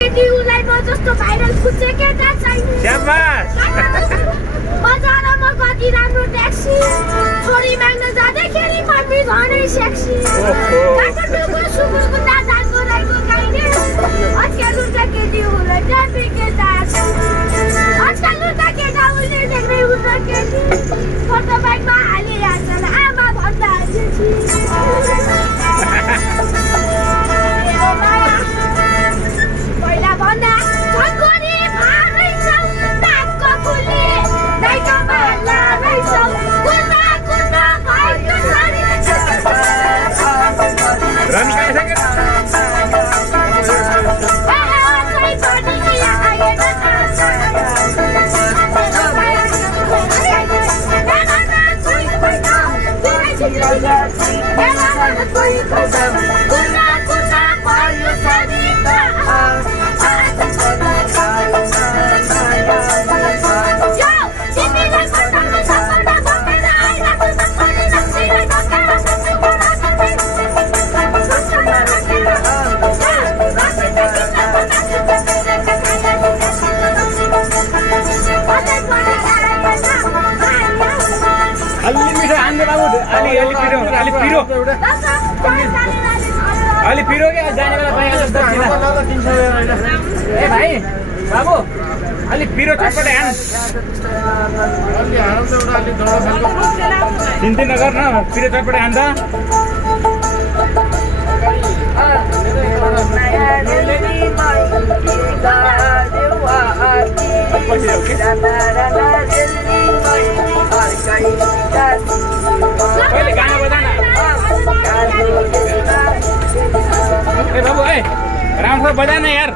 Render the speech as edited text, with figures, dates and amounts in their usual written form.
केटीलाई म जस्तो भाइरल खुच्चे केटा चाहिने स्याबास बजारमा कति राम्रो ट्याक्सी छोरी माग्न जाँदाखेरि मम्मी झनै सेक्सी काठमाडौँको सुकुरको दादाको राईको गाइने आजकल उल्टा केटीहरूलाई ट्राफिक केटा आजकल उल्टा केटा उसले देख्दै उल्टा केटी फोटो बाइकमा हालिहाल्छन् आमा भन्दा पहिला भन्दा झन्कोरी भाँदैछौ नाकको फुली नाइको माला रहेछौ कुर्ता कुर्ता भएको साडी अलि पिरो क्या जाने बेला पाइहाल्छ जस्तो थिएन ए भाइ बाबु अलि पिरो चटपटे हान चिन्ता नगर न पिरो चटपटे हान त पहिले गाना बजान ए बाबु ए राम्रोसँग बजा न यार